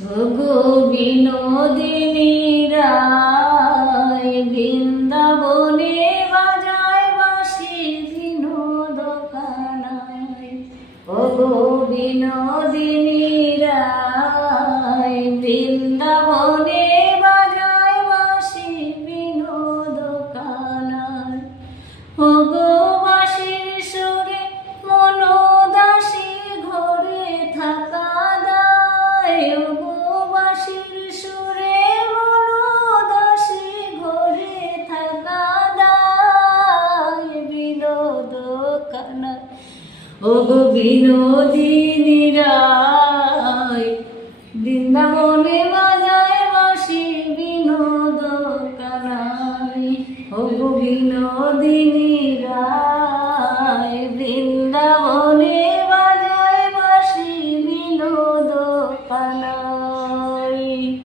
ওগো বিনোদিনী রায়, বৃন্দাবনে বাজায় বাঁশি বিনোদ কানায়। ওগো বিনোদিনী রায়, বৃন্দাবনে বাজায় বাঁশি বিনোদ কানায়। ওগো বাঁশির সুরে মনোদাসী ঘরে থাকা দায়। ওগো বাঁশির সুরে মনোদাসী ঘরে থাকা দায়। বিনোদ কানায়। ওগো বিনোদিনী রায়, বৃন্দাবনে বাজায় বাঁশি বিনোদ কানায়। ওগো বিনোদিনী রায়, বৃন্দাবনে বাজায় বাঁশি বিনোদ কানায়।